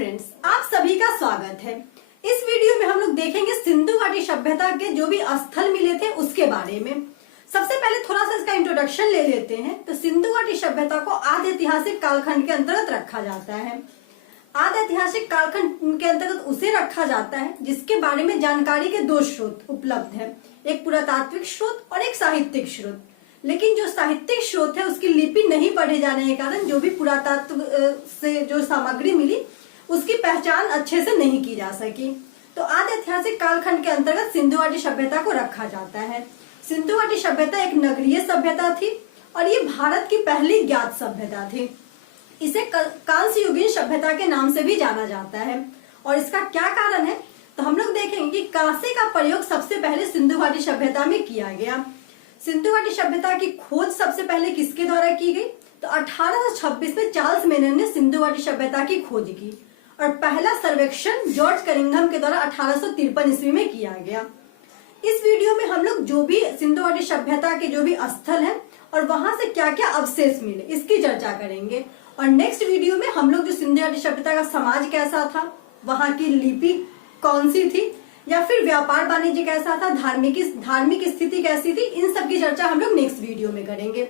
Friends, आप सभी का स्वागत है। इस वीडियो में हम लोग देखेंगे सिंधु घाटी सभ्यता के जो भी स्थल मिले थे उसके बारे में। सबसे पहले थोड़ा सा इसका इंट्रोडक्शन ले लेते हैं। तो सिंधु घाटी सभ्यता को आदि ऐतिहासिक कालखंड के अंतर्गत रखा जाता है। आदि ऐतिहासिक कालखंड के अंतर्गत उसे रखा जाता है जिसके बारे में जानकारी के दो स्रोत उपलब्ध है, एक पुरातात्विक स्रोत और एक साहित्यिक स्रोत। लेकिन जो साहित्यिक स्रोत है उसकी लिपि नहीं पढ़े जाने के कारण जो भी पुरातत्व से जो सामग्री मिली उसकी पहचान अच्छे से नहीं की जा सकी। तो आदि ऐतिहासिक कालखंड के अंतर्गत सिंधु घाटी सभ्यता को रखा जाता है। सिंधु घाटी सभ्यता एक नगरीय सभ्यता थी और ये भारत की पहली ज्ञात सभ्यता थी। इसे कांस्य युगीन सभ्यता के नाम से भी जाना जाता है। और इसका क्या कारण है तो हम लोग देखेंगे कि कांसे का प्रयोग सबसे पहले सिंधु घाटी सभ्यता में किया गया। सिंधु घाटी सभ्यता की खोज सबसे पहले किसके द्वारा की गई तो 1826 में चार्ल्स मेनन ने सिंधु घाटी सभ्यता की खोज की और पहला सर्वेक्षण जॉर्ज कनिंघम के द्वारा 1853 ईस्वी में किया गया। इस वीडियो में हम लोग जो भी सिंधु घाटी सभ्यता के जो भी स्थल हैं और वहां से क्या क्या अवशेष मिले इसकी चर्चा करेंगे। और नेक्स्ट वीडियो में हम लोग जो सिंधु घाटी सभ्यता का समाज कैसा था, वहां की लिपि कौन सी थी या फिर व्यापार वाणिज्य कैसा था, धार्मिक स्थिति कैसी थी, इन सब की चर्चा हम लोग नेक्स्ट वीडियो में करेंगे।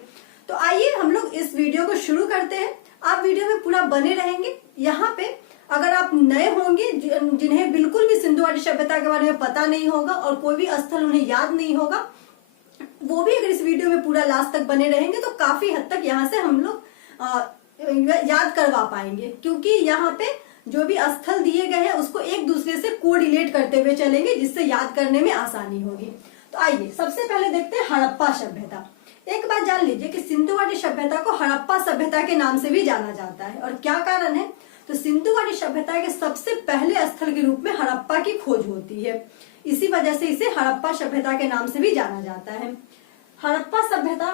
तो आइए हम लोग इस वीडियो को शुरू करते हैं। आप वीडियो में पूरा बने रहेंगे। यहाँ पे अगर आप नए होंगे जिन्हें बिल्कुल भी सिंधु घाटी सभ्यता के बारे में पता नहीं होगा और कोई भी स्थल उन्हें याद नहीं होगा, वो भी अगर इस वीडियो में पूरा लास्ट तक बने रहेंगे तो काफी हद तक यहाँ से हम लोग याद करवा पाएंगे, क्योंकि यहाँ पे जो भी स्थल दिए गए हैं उसको एक दूसरे से कोरिलेट करते हुए चलेंगे जिससे याद करने में आसानी होगी। तो आइए सबसे पहले देखते हैं हड़प्पा सभ्यता। एक बात जान लीजिए कि सिंधु घाटी सभ्यता को हड़प्पा सभ्यता के नाम से भी जाना जाता है। और क्या कारण है तो सिंधु घाटी सभ्यता के सबसे पहले स्थल के रूप में हड़प्पा की खोज होती है, इसी वजह से इसे हड़प्पा सभ्यता के नाम से भी जाना जाता है। हड़प्पा सभ्यता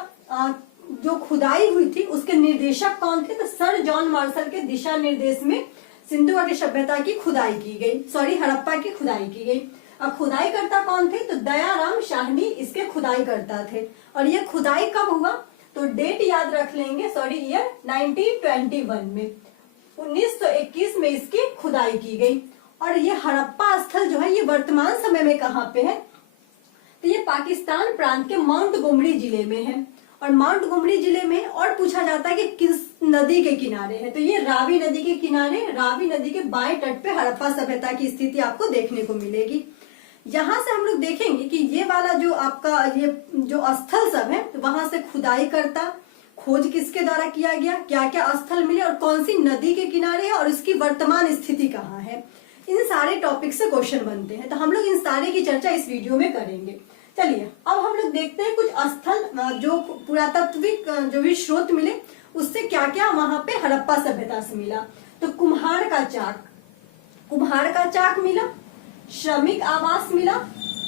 जो खुदाई हुई थी उसके निर्देशक कौन थे तो सर जॉन मार्शल के दिशा निर्देश में सिंधु घाटी सभ्यता की खुदाई की गई, हड़प्पा की खुदाई की गई। अब खुदाई करता कौन थे तो दयाराम शाहनी इसके खुदाई करता थे। और ये खुदाई कब हुआ तो डेट याद रख लेंगे, ईयर 1921 में 1921 में इसकी खुदाई की गई। और ये हड़प्पा स्थल जो है ये वर्तमान समय में कहाँ पे है तो ये पाकिस्तान प्रांत के माउंटगोमरी जिले में है। और माउंटगोमरी जिले में और पूछा जाता है कि किस नदी के किनारे है तो ये रावी नदी के किनारे, रावी नदी के बाएं तट पे हड़प्पा सभ्यता की स्थिति आपको देखने को मिलेगी। यहाँ से हम लोग देखेंगे कि ये वाला जो आपका ये जो स्थल सब है तो वहां से खुदाई करता, खोज किसके द्वारा किया गया, क्या क्या स्थल मिले और कौन सी नदी के किनारे है और इसकी वर्तमान स्थिति कहाँ है, इन सारे टॉपिक से क्वेश्चन बनते हैं। तो हम लोग इन सारे की चर्चा इस वीडियो में करेंगे। चलिए अब हम लोग देखते हैं कुछ स्थल जो पुरातात्विक जो भी स्रोत मिले उससे क्या क्या वहां पे हड़प्पा सभ्यता से मिला। तो कुम्हार का चाक मिला, श्रमिक आवास मिला,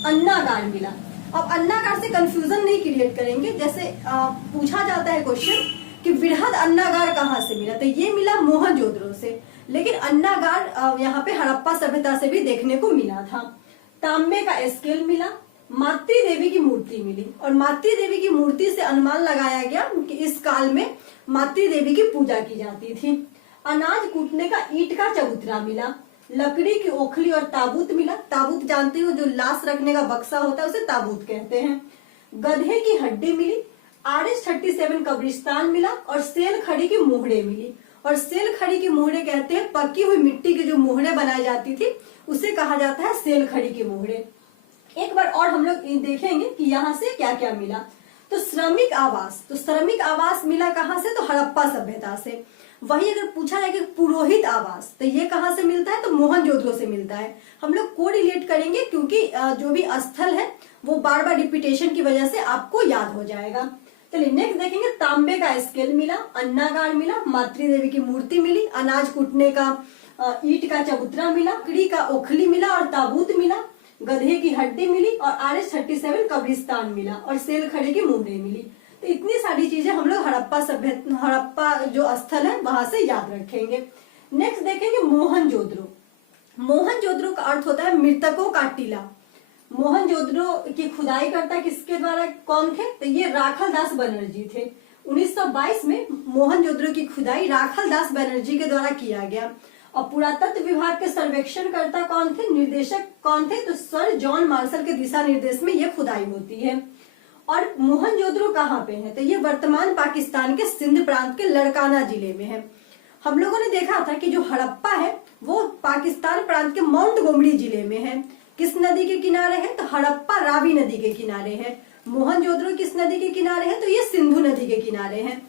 अन्नागार मिला। अब अन्नागार से कंफ्यूजन नहीं क्रिएट करेंगे, जैसे पूछा जाता है क्वेश्चन कि वृहद अन्नागार कहाँ से मिला तो ये मिला मोहनजोदड़ो से, लेकिन अन्नागार यहाँ पे हड़प्पा सभ्यता से भी देखने को मिला था। तांबे का स्केल मिला, मातृ देवी की मूर्ति मिली और मातृ देवी की मूर्ति से अनुमान लगाया गया कि इस काल में मातृ देवी की पूजा की जाती थी। अनाज कूटने का ईंट का चबूतरा मिला, लकड़ी की ओखली और ताबूत मिला। ताबूत जानते हो जो लाश रखने का बक्सा होता है उसे ताबूत कहते हैं। गधे की हड्डी मिली, RH-37 कब्रिस्तान मिला और सेल खड़ी की मोहड़े मिली। और सेल खड़ी की मोहड़े कहते हैं पकी हुई मिट्टी की जो मोहड़े बनाई जाती थी उसे कहा जाता है सेल खड़ी की मोहड़े। एक बार और हम लोग देखेंगे कि यहाँ से क्या क्या मिला। तो श्रमिक आवास मिला कहाँ से तो हड़प्पा सभ्यता से। वही अगर पूछा जाए कि पुरोहित आवास तो ये कहाँ से मिलता है तो मोहनजोदड़ो से मिलता है। हम लोग कोरिलेट करेंगे क्योंकि जो भी स्थल है वो बार बार रिपीटेशन की वजह से आपको याद हो जाएगा। चलिए नेक्स्ट देखेंगे, तांबे का स्केल मिला, अन्नागार मिला, मातृ देवी की मूर्ति मिली, अनाज कूटने का ईंट का चबूतरा मिला, लकड़ी का ओखली मिला और ताबूत मिला, गधे की हड्डी मिली और RH-37 कब्रिस्तान मिला और सेल खड़े की मोहरे मिली। तो इतनी सारी चीजें हम लोग हड़प्पा जो स्थल है वहां से याद रखेंगे। नेक्स्ट देखेंगे मोहनजोदड़ो का अर्थ होता है मृतकों का टीला। मोहनजोदड़ो की खुदाई करता किसके द्वारा कौन थे तो ये राखल दास बनर्जी थे। 1922 में मोहनजोदड़ो की खुदाई राखल दास बनर्जी के द्वारा किया गया। और पुरातत्व विभाग के सर्वेक्षणकर्ता कौन थे, निर्देशक कौन थे, तो सर जॉन मार्शल के दिशा निर्देश में ये खुदाई होती है। और मोहनजोदड़ो कहाँ पे है, तो ये वर्तमान पाकिस्तान के सिंध प्रांत के लड़काना जिले में है। हम लोगों ने देखा था कि जो हड़प्पा है वो पाकिस्तान प्रांत के माउंट गोमड़ी जिले में है। किस नदी के किनारे है, तो हड़प्पा रावी नदी के किनारे है। मोहनजोदड़ो किस नदी के किनारे है, तो ये सिंधु नदी के किनारे है।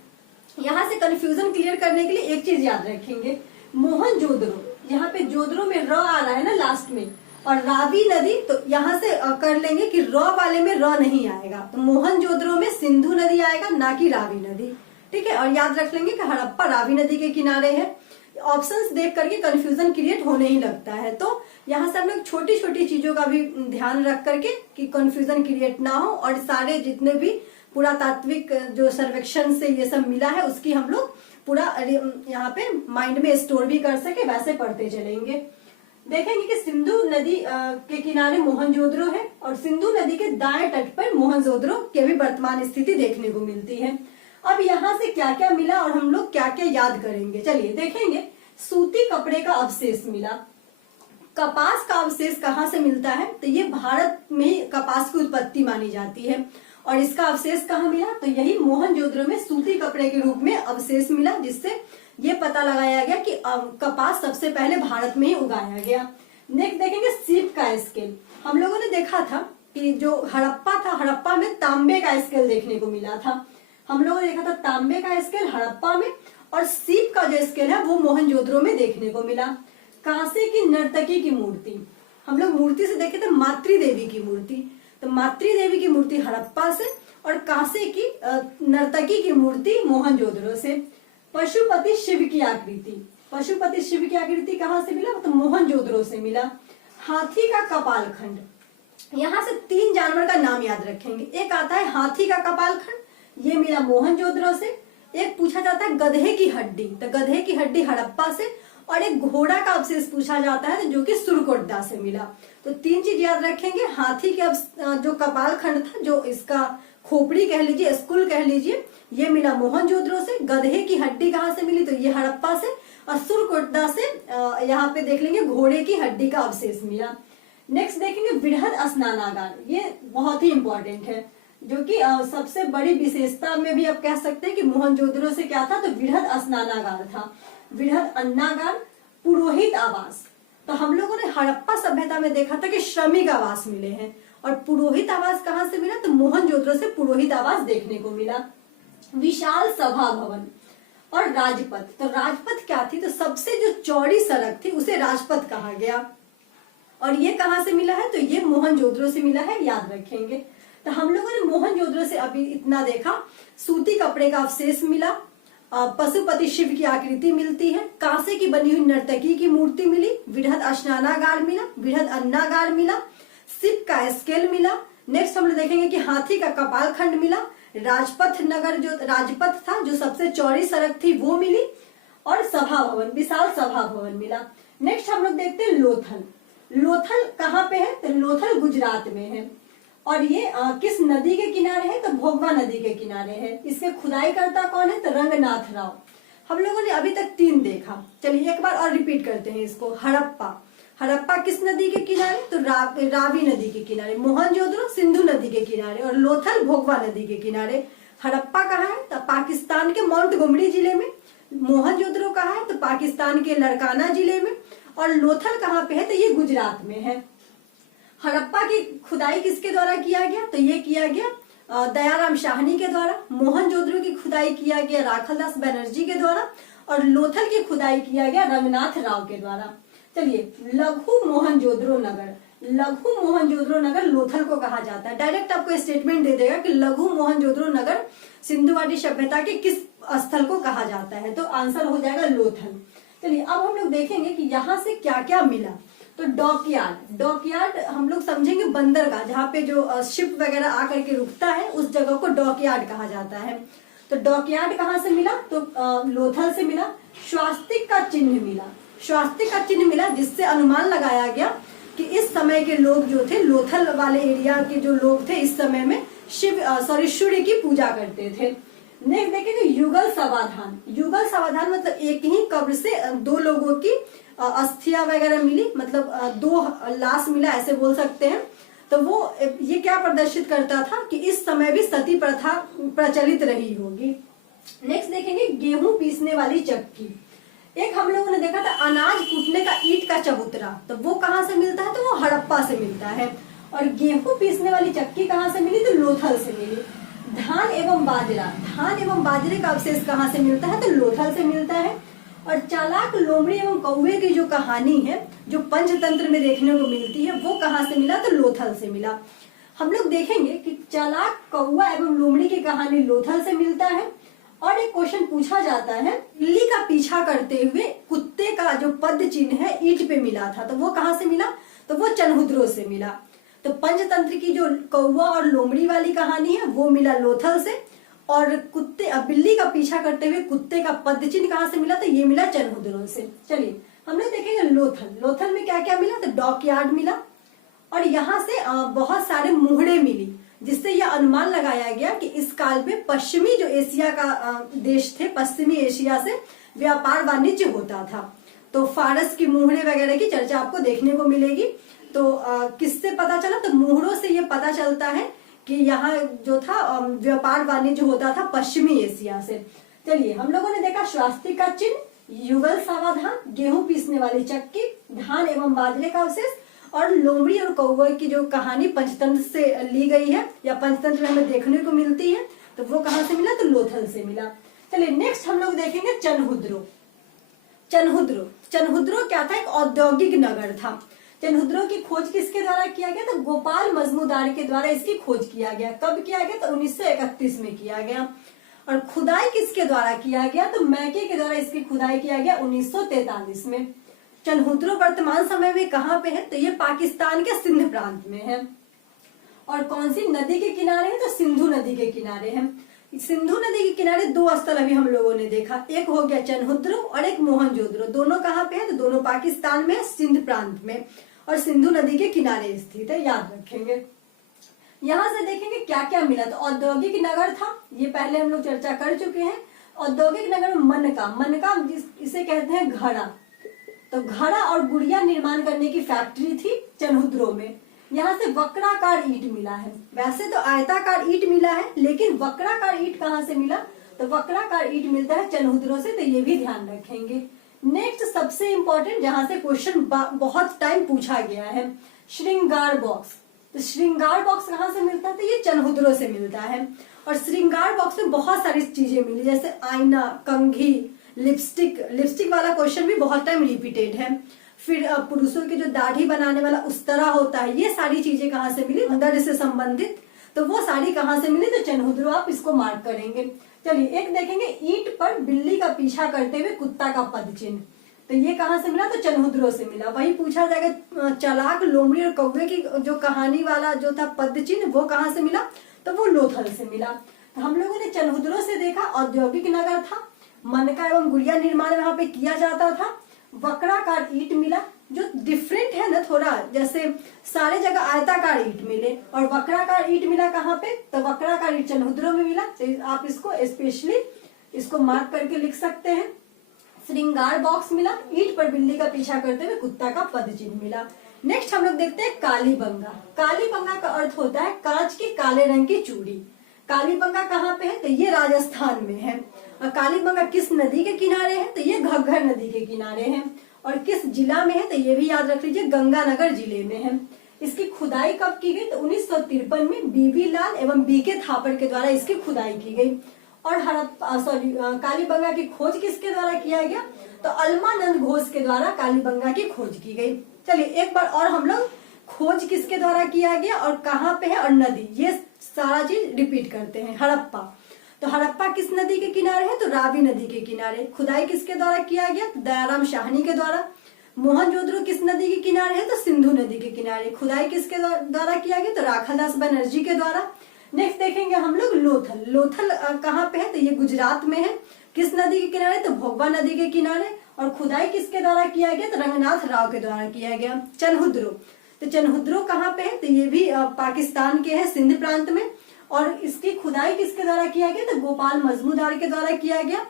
यहाँ से कंफ्यूजन क्लियर करने के लिए एक चीज याद रखेंगे, मोहनजोदड़ो, यहाँ पे जोदड़ो में र आ रहा है ना लास्ट में, और रावी नदी, तो यहाँ से कर लेंगे कि र वाले में र नहीं आएगा, तो मोहनजोदड़ो में सिंधु नदी आएगा, ना कि रावी नदी। ठीक है, और याद रख लेंगे कि हड़प्पा रावी नदी के किनारे है। ऑप्शंस देख करके कंफ्यूजन क्रिएट होने ही लगता है, तो यहाँ से हम लोग छोटी छोटी चीजों का भी ध्यान रख करके कि कंफ्यूजन क्रिएट ना हो, और सारे जितने भी पुरातात्विक जो सर्वेक्षण से ये सब मिला है उसकी हम लोग पूरा यहाँ पे माइंड में स्टोर भी कर सके, वैसे पढ़ते चलेंगे। देखेंगे कि सिंधु नदी के किनारे मोहनजोदड़ो है, और सिंधु नदी के दाएं तट पर मोहनजोदड़ो की भी वर्तमान स्थिति देखने को मिलती है। अब यहाँ से क्या क्या मिला और हम लोग क्या क्या याद करेंगे, चलिए देखेंगे। सूती कपड़े का अवशेष मिला। कपास का अवशेष कहाँ से मिलता है, तो ये भारत में ही कपास की उत्पत्ति मानी जाती है, और इसका अवशेष कहाँ मिला, तो यही मोहनजोदड़ो में सूती कपड़े के रूप में अवशेष मिला, जिससे ये पता लगाया गया कि कपास सबसे पहले भारत में ही उगाया गया। नेक्स्ट देखेंगे सीप का स्केल। हम लोगों ने देखा था कि जो हड़प्पा था, हड़प्पा में तांबे का स्केल देखने को मिला था। हम लोगों ने देखा था तांबे का स्केल हड़प्पा में, और सीप का जो स्केल है वो मोहनजोदड़ो में देखने को मिला। कांसे की नर्तकी की मूर्ति, हम लोग मूर्ति से देखे थे मातृ देवी की मूर्ति, तो मातृ देवी की मूर्ति हड़प्पा से, और कांसे की नर्तकी की मूर्ति मोहनजोदड़ो से। पशुपति शिव की आकृति, पशुपति शिव की आकृति कहाँ से मिला, तो मोहनजोदड़ो से मिला। हाथी का कपाल खंड, यहाँ से 3 जानवर का नाम याद रखेंगे। एक आता है हाथी का कपाल खंड, ये मिला मोहनजोदड़ो से। एक पूछा जाता है गधे की हड्डी, तो गधे की हड्डी हड़प्पा से। और एक घोड़ा का अवशेष पूछा जाता है जो कि सुरकोटदा से मिला। तो 3 चीज याद रखेंगे। हाथी के जो कपाल खंड था, जो इसका खोपड़ी कह लीजिए, स्कुल कह लीजिए, ये मिला मोहनजोदड़ो से। गधे की हड्डी कहाँ से मिली, तो ये हड़प्पा से। और सुरकोटदा से यहाँ पे देख लेंगे घोड़े की हड्डी का अवशेष मिला। नेक्स्ट देखेंगे वृहद स्नानागार, ये बहुत ही इंपॉर्टेंट है, जो कि सबसे बड़ी विशेषता में भी आप कह सकते हैं कि मोहनजोदड़ो से क्या था, तो वृहद स्नानागार था। वृहद अन्नागार, पुरोहित आवास, तो हम लोगों ने हड़प्पा सभ्यता में देखा था कि श्रमिक आवास मिले हैं, और पुरोहित आवास कहाँ से मिला, तो मोहनजोदड़ो से पुरोहित आवास देखने को मिला। विशाल सभा भवन और राजपथ, तो राजपथ क्या थी, तो सबसे जो चौड़ी सड़क थी उसे राजपथ कहा गया, और ये कहाँ से मिला है, तो ये मोहनजोदड़ो से मिला है, याद रखेंगे। तो हम लोगों ने मोहनजोदड़ो से अभी इतना देखा। सूती कपड़े का अवशेष मिला, पशुपति शिव की आकृति मिलती है, कांसे की बनी हुई नर्तकी की मूर्ति मिली, वृहद स्नानागार मिला, वृहद अन्नागार मिला, शिव का स्केल मिला। नेक्स्ट हम लोग देखेंगे कि हाथी का कपाल खंड मिला, राजपथ नगर जो राजपथ था, जो सबसे चौड़ी सड़क थी वो मिली, और सभा भवन, विशाल सभा भवन मिला। नेक्स्ट हम लोग देखते हैं लोथल। लोथल कहाँ पे है, तो लोथल गुजरात में है, और ये किस नदी के किनारे है, तो भोगवा नदी के किनारे है। इसके खुदाई करता कौन है, तो रंगनाथ राव। हम लोगों ने अभी तक 3 देखा, चलिए एक बार और रिपीट करते हैं इसको। हड़प्पा, हड़प्पा किस नदी के किनारे, तो रावी नदी के किनारे। मोहनजोदड़ो सिंधु नदी के किनारे, और लोथल भोगवा नदी के किनारे। हड़प्पा कहाँ है, तो पाकिस्तान के माउंट गोमड़ी जिले में। मोहनजोदड़ो कहाँ है, तो पाकिस्तान के लड़काना जिले में। और लोथल कहाँ पे है, तो ये गुजरात में है। हड़प्पा की खुदाई किसके द्वारा किया गया, तो ये किया गया दयाराम शाहनी के द्वारा। मोहनजोदड़ो की खुदाई किया गया राखलदास बनर्जी के द्वारा, और लोथल की खुदाई किया गया रंगनाथ राव के द्वारा। चलिए, लघु मोहनजोदड़ो नगर, लघु मोहनजोदड़ो नगर लोथल को कहा जाता है। डायरेक्ट आपको स्टेटमेंट दे देगा कि लघु मोहनजोदड़ो नगर सिंधु घाटी सभ्यता के किस स्थल को कहा जाता है, तो आंसर हो जाएगा लोथल। चलिए, अब हम लोग देखेंगे कि यहाँ से क्या क्या मिला। तो डॉकयार्ड, डॉकयार्ड हम लोग समझेंगे बंदरगाह, जहाँ पे जो शिप वगैरह आकर के रुकता है, उस जगह को डॉकयार्ड कहा जाता है। तो डॉकयार्ड कहाँ से मिला, तो लोथल से मिला। स्वास्तिक का चिन्ह मिला, स्वास्तिक का चिन्ह मिला, जिससे अनुमान लगाया गया कि इस समय के लोग जो थे, लोथल वाले एरिया के जो लोग थे, इस समय में सूर्य की पूजा करते थे। नेक्स्ट देखेंगे युगल समाधान। युगल समाधान मतलब एक ही कब्र से 2 लोगों की अस्थियां वगैरह मिली, मतलब 2 लाश मिला ऐसे बोल सकते हैं। तो वो ये क्या प्रदर्शित करता था कि इस समय भी सती प्रथा प्रचलित रही होगी। नेक्स्ट देखेंगे गेहूं पीसने वाली चक्की। एक हम लोगों ने देखा था अनाज कूटने का ईंट का चबूतरा, तो वो कहाँ से मिलता है, तो वो हड़प्पा से मिलता है। और गेहूं पीसने वाली चक्की कहाँ से मिली, तो लोथल से मिली। धान एवं बाजरे का अवशेष कहाँ से मिलता है, तो लोथल से मिलता है। और चालाक लोमड़ी एवं कौवे की जो कहानी है, जो पंचतंत्र में देखने को मिलती है, वो कहाँ से मिला, तो लोथल से मिला। हम लोग देखेंगे कि चालाक कौवा एवं लोमड़ी की कहानी लोथल से मिलता है। और एक क्वेश्चन पूछा जाता है, बिल्ली का पीछा करते हुए कुत्ते का जो पद चिन्ह है ईंट पे मिला था, तो वो कहाँ से मिला, तो वो चनहुद्रो से मिला। तो पंचतंत्र की जो कौवा और लोमड़ी वाली कहानी है वो मिला लोथल से, और बिल्ली का पीछा करते हुए कुत्ते का पद चिन्ह कहाँ से मिला, तो ये मिला चनहुद्रो से। चलिए हम लोग देखेंगे लोथल में क्या क्या मिला, तो डॉकयार्ड मिला, और यहाँ से बहुत सारे मुहड़े मिली, जिससे यह अनुमान लगाया गया कि इस काल में पश्चिमी जो एशिया का देश थे, पश्चिमी एशिया से व्यापार वाणिज्य होता था। तो फारस की मुहरे वगैरह की चर्चा आपको देखने को मिलेगी। तो किससे पता चला, तो मुहरों से ये पता चलता है कि यहाँ जो था व्यापार वाणिज्य होता था पश्चिमी एशिया से। चलिए हम लोगों ने देखा स्वास्तिक का चिन्ह, युगल सावधान, गेहूं पीसने वाली चक्की, धान एवं बाजरे का अवशेष, और लोमड़ी और कौवे की जो कहानी पंचतंत्र से ली गई है या पंचतंत्र में हमें देखने को मिलती है, तो वो कहाँ से मिला, तो लोथल से मिला। चलिए नेक्स्ट हम लोग देखेंगे चनहुद्रो। चनहुद्रो क्या था, एक औद्योगिक नगर था। चनहुद्रो की खोज किसके द्वारा किया गया, तो गोपाल मजमूदार के द्वारा इसकी खोज किया गया। कब किया गया, तो 1931 में किया गया। और खुदाई किसके द्वारा किया गया, तो मैके के द्वारा इसकी खुदाई किया गया 1943 में। चनहुद्रो वर्तमान समय में कहाँ पे है, तो ये पाकिस्तान के सिंध प्रांत में है। और कौन सी नदी के किनारे है, तो सिंधु नदी के किनारे है। सिंधु नदी के किनारे 2 स्थल अभी हम लोगों ने देखा, एक हो गया चनहुद्रो और एक मोहनजोदड़ो। दोनों कहाँ पे है, तो दोनों पाकिस्तान में, सिंध प्रांत में, और सिंधु नदी के किनारे स्थित है, याद रखेंगे। यहाँ से देखेंगे क्या क्या मिला, तो औद्योगिक नगर था, ये पहले हम लोग चर्चा कर चुके हैं। औद्योगिक नगर में मनका इसे कहते हैं घड़ा, तो घड़ा और गुड़िया निर्माण करने की फैक्ट्री थी चनहुद्रो में। यहाँ से वक्राकार ईंट मिला है, वैसे तो आयताकार ईंट मिला है, लेकिन वक्राकार ईंट कहाँ से मिला, तो वक्राकार ईंट मिलता है चनहुद्रो से, तो ये भी ध्यान रखेंगे। नेक्स्ट सबसे इंपॉर्टेंट, जहां से क्वेश्चन बहुत टाइम पूछा गया है, श्रृंगार बॉक्स। तो श्रृंगार बॉक्स कहाँ से मिलता है, तो ये चनहुद्रो से मिलता है। और श्रृंगार बॉक्स में बहुत सारी चीजें मिली, जैसे आईना, कंघी, लिपस्टिक वाला क्वेश्चन भी बहुत टाइम रिपीटेड है। फिर पुरुषों की जो दाढ़ी बनाने वाला उस्तरा होता है, ये सारी चीजें कहाँ से मिली, सौंदर्य से संबंधित, तो वो सारी कहाँ से मिली, तो चनहुद्रो, आप इसको मार्क करेंगे। चलिए एक देखेंगे, ईंट पर बिल्ली का पीछा करते हुए कुत्ता का पद चिन्ह, तो ये कहाँ से मिला, तो चनहुद्रो से मिला। वही पूछा जाएगा चालाक लोमड़ी और कौवे की जो कहानी वाला जो था पद चिन्ह, वो कहाँ से मिला, तो वो लोथल से मिला। तो हम लोगों ने चनहुद्रो से देखा औद्योगिक नगर था, मनका एवं गुड़िया निर्माण वहां पे किया जाता था, वक्राकार ईंट मिला, जो डिफरेंट है ना थोड़ा, जैसे सारे जगह आयताकार ईंट मिले और वक्राकार ईंट मिला कहाँ पे, तो वक्राकार ईंट चनहुद्रो में मिला। तो आप इसको स्पेशली इसको मार्क करके लिख सकते हैं। श्रृंगार बॉक्स मिला, ईंट पर बिल्ली का पीछा करते हुए कुत्ता का पद चिन्ह मिला। नेक्स्ट हम लोग देखते हैं कालीबंगा। कालीबंगा का अर्थ होता है कांच की काले रंग की चूड़ी। कालीबंगा कहाँ पे है, तो ये राजस्थान में है। और कालीबंगा किस नदी के किनारे है, तो ये घग्गर नदी के किनारे है। और किस जिला में है, तो ये भी याद रख लीजिए, गंगानगर जिले में है। इसकी खुदाई कब की गई, तो 1953 में बीबी लाल एवं बीके थापड़ के द्वारा इसकी खुदाई की गई। और कालीबंगा की खोज किसके द्वारा किया गया, तो अल्मानंद घोष के द्वारा कालीबंगा की खोज की गई। चलिए एक बार और हम लोग खोज किसके द्वारा किया गया और कहाँ पे है और नदी, ये सारा चीज रिपीट करते हैं। हड़प्पा, तो हड़प्पा किस नदी के किनारे है, तो रावी नदी के किनारे। खुदाई किसके द्वारा किया गया, तो दयाराम शाहनी के द्वारा। मोहनजोदड़ो किस नदी के किनारे है, तो सिंधु नदी के किनारे। खुदाई किसके द्वारा किया गया, तो राखालदास बनर्जी के द्वारा। नेक्स्ट देखेंगे हम लोग लोथल। लोथल कहाँ पे है, तो ये गुजरात में है। किस नदी के किनारे, तो भोगवा नदी के किनारे। और खुदाई किसके द्वारा किया गया, तो रंगनाथ राव के द्वारा किया गया। चनहुद्रो, तो चनहुद्रो कहाँ पे है, तो ये भी पाकिस्तान के है, सिंध प्रांत में। और इसकी खुदाई किसके द्वारा किया गया, तो गोपाल मजमूदार के द्वारा किया गया।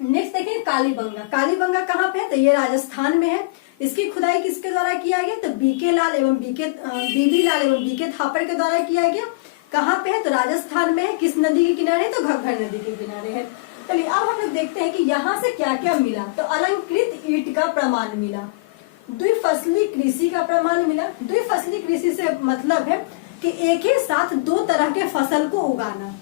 नेक्स्ट देखें कालीबंगा। कालीबंगा कहाँ पे है? तो ये राजस्थान में है। इसकी खुदाई किसके द्वारा किया गया? तो बीके लाल एवं बीबी लाल एवं बीके थापर के द्वारा किया गया। कहाँ पे है? तो राजस्थान में है। किस नदी के किनारे है? तो घग्गर नदी के किनारे है। चलिए अब हम लोग देखते हैं कि यहाँ से क्या क्या मिला। तो अलंकृत ईंट का प्रमाण मिला, द्विफसली कृषि का प्रमाण मिला। द्विफसली कृषि से मतलब है कि एक ही साथ दो तरह के फसल को उगाना।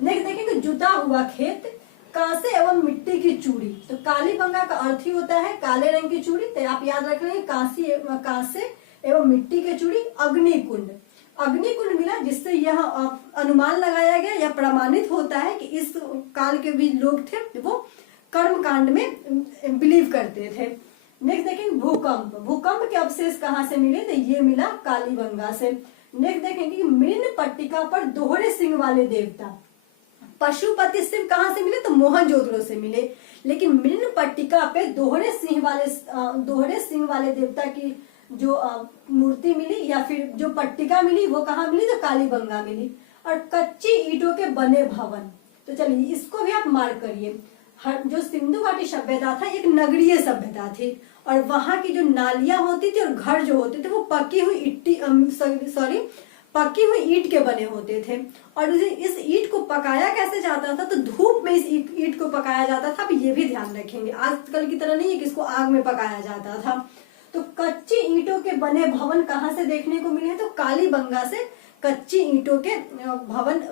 नेक्स्ट देखेंगे जुता हुआ खेत, कांसे एवं मिट्टी की चूड़ी। तो कालीबंगा का अर्थ ही होता है काले रंग की चूड़ी। तो आप याद रख लेंगे कांसे एवं मिट्टी की चूड़ी। अग्निकुंड, अग्निकुंड मिला, जिससे यह अनुमान लगाया गया या प्रमाणित होता है कि इस काल के भी लोग थे वो कर्म कांड में बिलीव करते थे। नेक्स्ट देखेंगे भूकंप। भूकंप के अवशेष कहाँ से मिले? तो ये मिला कालीबंगा से। नेक्स्ट देखेंगे मृण पट्टिका पर दोहरे सिंह वाले देवता। पशुपति शिव कहाँ से मिले? तो मोहनजोदड़ो से मिले। लेकिन मृण पट्टिका पे दोहरे सिंह वाले देवता की जो मूर्ति मिली या फिर जो पट्टिका मिली वो कहाँ मिली? तो कालीबंगा मिली। और कच्ची ईंटों के बने भवन, तो चलिए इसको भी आप मार्क करिए। जो सिंधु घाटी सभ्यता था एक नगरीय सभ्यता थी, और वहां की जो नालियां होती थी और घर जो होते थे वो पक्की हुई ईंट के बने होते थे। और इस ईंट को पकाया कैसे जाता था? तो धूप में इस ईंट को पकाया जाता था। अब ये भी ध्यान रखेंगे, आजकल की तरह नहीं है कि इसको आग में पकाया जाता था। तो कच्ची ईंटों के बने भवन कहाँ से देखने को मिले? तो कालीबंगा से कच्ची ईंटों के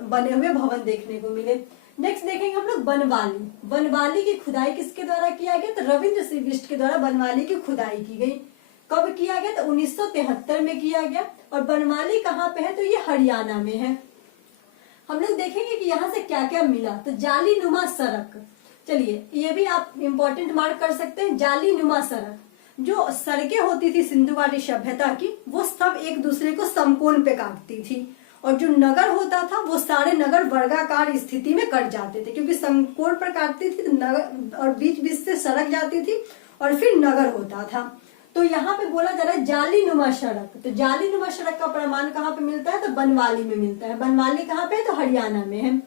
बने हुए भवन देखने को मिले। नेक्स्ट देखेंगे हम लोग बनवाली। बनवाली की खुदाई किसके द्वारा किया गया? तो रविंद्र सिंह बिष्ट के द्वारा बनवाली की खुदाई की गई। कब किया गया? तो 1973 में किया गया। और बनवाली कहाँ पे है? तो ये हरियाणा में है। हम लोग देखेंगे कि यहाँ से क्या क्या मिला। तो जाली नुमा सड़क, चलिए ये भी आप इम्पोर्टेंट मार्क कर सकते हैं। जाली नुमा सड़क, जो सड़कें होती थी सिंधु घाटी सभ्यता की वो सब एक दूसरे को समकोण पे काटती थी, और जो नगर होता था वो सारे नगर वर्गाकार स्थिति में कट जाते थे, क्योंकि समकोण पर काटती थी तो नगर और बीच बीच से सड़क जाती थी और फिर नगर होता था। तो यहाँ पे बोला जा रहा है जाली नुमा सड़क। तो जाली नुमा सड़क का प्रमाण कहाँ पे मिलता है? तो बनवाली में मिलता है। बनवाली कहाँ पे है? तो हरियाणा में है।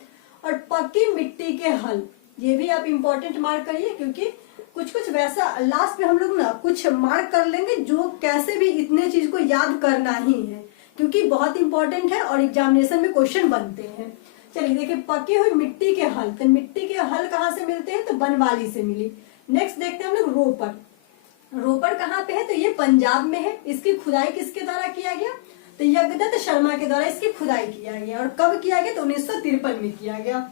और पक्की मिट्टी के हल, ये भी आप इम्पोर्टेंट मार्क करिए, क्योंकि कुछ वैसा लास्ट में हम लोग ना कुछ मार्क कर लेंगे जो कैसे भी इतने चीज को याद करना ही है, क्योंकि बहुत इंपॉर्टेंट है और एग्जामिनेशन में क्वेश्चन बनते हैं। चलिए देखिए पकी हुई मिट्टी के हल। तो मिट्टी के हल कहाँ से मिलते हैं? तो बनवाली से मिली। नेक्स्ट देखते हैं हम लोग रोपड़। रोपड़ कहाँ पे है? तो ये पंजाब में है। इसकी खुदाई किसके द्वारा किया गया? तो यज्ञदत्त शर्मा के द्वारा इसकी खुदाई किया गया। और कब किया गया? तो 1953 में किया गया।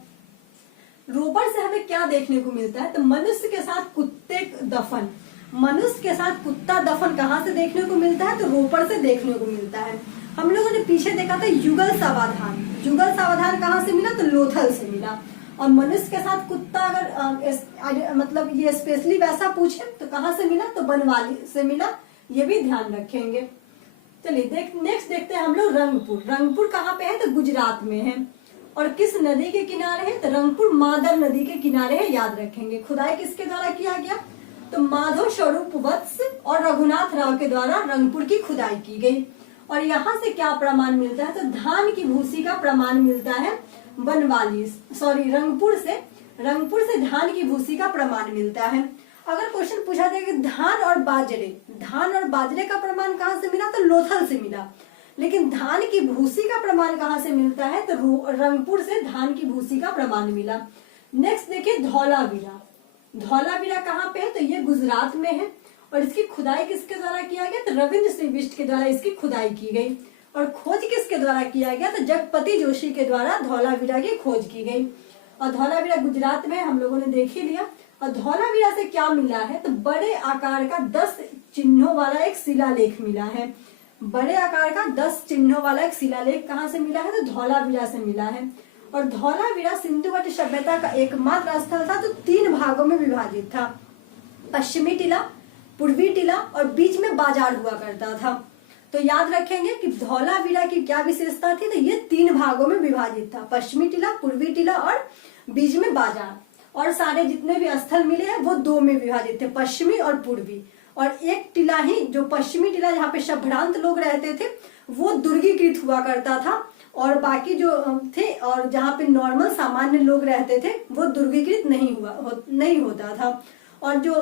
रोपड़ से हमें क्या देखने को मिलता है? तो मनुष्य के साथ कुत्ते दफन। मनुष्य के साथ कुत्ता दफन कहाँ से देखने को मिलता है? तो रोपड़ से देखने को मिलता है। हम लोगों ने पीछे देखा था युगल सावधान। युगल सावधान कहाँ से मिला? तो लोथल से मिला। और मनुष्य के साथ कुत्ता अगर मतलब ये स्पेशली वैसा पूछे तो कहाँ से मिला? तो बनवाली से मिला। ये भी ध्यान रखेंगे। चलिए नेक्स्ट देखते हैं हम लोग रंगपुर। रंगपुर कहाँ पे है? तो गुजरात में है। और किस नदी के किनारे है? तो रंगपुर मादर नदी के किनारे है, याद रखेंगे। खुदाई किसके द्वारा किया गया? तो माधव स्वरूप वत्स और रघुनाथ राव के द्वारा रंगपुर की खुदाई की गई। और यहाँ से क्या प्रमाण मिलता है? तो धान की भूसी का प्रमाण मिलता है रंगपुर से धान की भूसी का प्रमाण मिलता है। अगर क्वेश्चन पूछा जाए कि धान और बाजरे का प्रमाण कहाँ से मिला? तो लोथल से मिला। लेकिन धान की भूसी का प्रमाण कहाँ से मिलता है? तो रंगपुर से धान की भूसी का प्रमाण मिला। नेक्स्ट देखिए धौलावीरा। धौलावीरा कहाँ पे है? तो ये गुजरात में है। और इसकी खुदाई किसके द्वारा किया गया? तो रविंद्र सिंह बिष्ट के द्वारा इसकी खुदाई की गई। और खोज किसके द्वारा किया गया? तो जगपति जोशी के द्वारा धौलावीरा की खोज की गई। और धौलावीरा गुजरात में हम लोगों ने देख ही लिया। और धौलावीरा से क्या मिला है? तो बड़े आकार का 10 चिन्हों वाला एक शिलालेख मिला है। बड़े आकार का 10 चिन्हों वाला एक शिलालेख कहाँ से मिला है? तो धौलावीरा से मिला है। और धौलावीरा सिंधु घाटी सभ्यता का एकमात्र स्थल था जो 3 भागों में विभाजित था। पश्चिमी टीला, पूर्वी टीला और बीच में बाजार हुआ करता था। तो याद रखेंगे कि धौलावीरा की क्या विशेषता थी? तो ये 3 भागों में विभाजित था। पश्चिमी टीला, पूर्वी टीला और बीच में बाजार। और सारे जितने भी स्थल मिले हैं वो 2 में विभाजित थे, पश्चिमी और पूर्वी। और एक टीला ही जो पश्चिमी टीला जहाँ पे सभ्रांत लोग रहते थे वो दुर्गीकृत हुआ करता था। और बाकी जो थे और जहाँ पे नॉर्मल सामान्य लोग रहते थे वो दुर्गीकृत नहीं होता था। और जो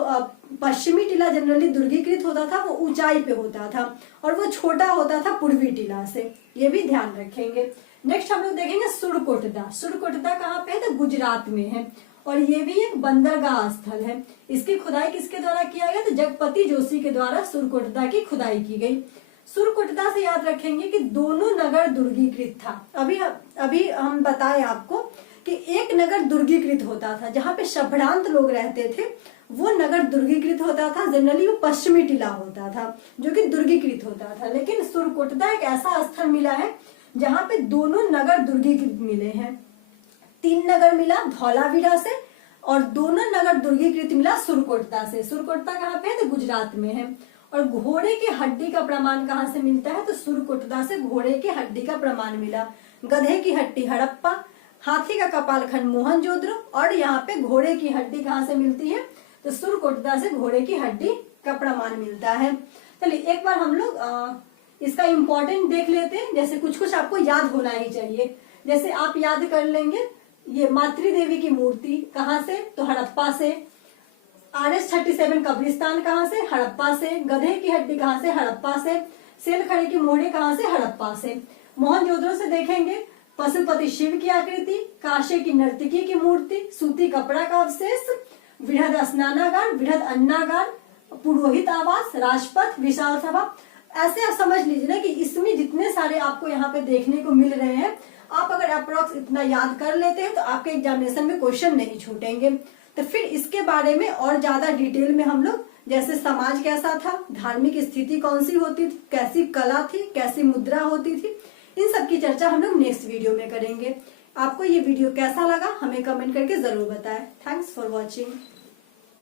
पश्चिमी टीला जनरली दुर्गीकृत होता था वो ऊंचाई पे होता था और वो छोटा होता था पूर्वी टीला से, ये भी ध्यान रखेंगे। नेक्स्ट हम लोग देखेंगे सुरकोटदा। सुरकोटदा कहाँ पे है? तो गुजरात में है और ये भी एक बंदरगाह स्थल है। इसकी खुदाई किसके द्वारा किया गया? तो जगपति जोशी के द्वारा सुरकोटदा की खुदाई की गई। सुरकोटदा से याद रखेंगे कि दोनों नगर दुर्गीकृत था। अभी हम बताए आपको कि एक नगर दुर्गीकृत होता था, जहाँ पे सभ्रांत लोग रहते थे वो नगर दुर्गीकृत होता था। जनरली वो पश्चिमी टीला होता था जो कि दुर्गीकृत होता था। लेकिन सुरकोटदा एक ऐसा स्थल मिला है जहाँ पे दोनों नगर दुर्गीकृत मिले हैं। 3 नगर मिला धौलावीरा से और दोनों नगर दुर्गीकृत मिला सुरकोटदा से। सुरकोटदा कहाँ पे है? तो गुजरात में है। और घोड़े की हड्डी का प्रमाण कहाँ से मिलता है? तो सुरकोटदा से घोड़े की हड्डी का प्रमाण मिला। गधे की हड्डी हड़प्पा, हाथी का कपालखंड मोहनजोदड़ो और यहाँ पे घोड़े की हड्डी कहाँ से मिलती है? तो सुरकोटदा से घोड़े की हड्डी का प्रमाण मिलता है। चलिए एक बार हम लोग इसका इम्पोर्टेंट देख लेते हैं। जैसे कुछ कुछ आपको याद होना ही चाहिए। जैसे आप याद कर लेंगे ये मातृ देवी की मूर्ति कहाँ से? तो हड़प्पा से। RS-37 कब्रिस्तान कहाँ से? हड़प्पा से। गधे की हड्डी कहाँ से? हड़प्पा से। सेलखड़े की मोहरे कहाँ से? हड़प्पा से। मोहनजोदड़ो से देखेंगे पशुपति शिव की आकृति, काशी की नर्तकी की मूर्ति, सूती कपड़ा का अवशेष, वृहद स्नानागार, वृहद अन्नागार, पुरोहित आवास, राजपथ, विशाल सभा। ऐसे आप समझ लीजिए ना कि इसमें जितने सारे आपको यहाँ पे देखने को मिल रहे हैं, आप अगर अप्रोक्स इतना याद कर लेते हैं तो आपके एग्जामिनेशन में क्वेश्चन नहीं छूटेंगे। तो फिर इसके बारे में और ज्यादा डिटेल में हम लोग, जैसे समाज कैसा था, धार्मिक स्थिति कौन सी होती थी, कैसी कला थी, कैसी मुद्रा होती थी, इन सब की चर्चा हम लोग नेक्स्ट वीडियो में करेंगे। आपको ये वीडियो कैसा लगा हमें कमेंट करके जरूर बताएं। Thanks for watching.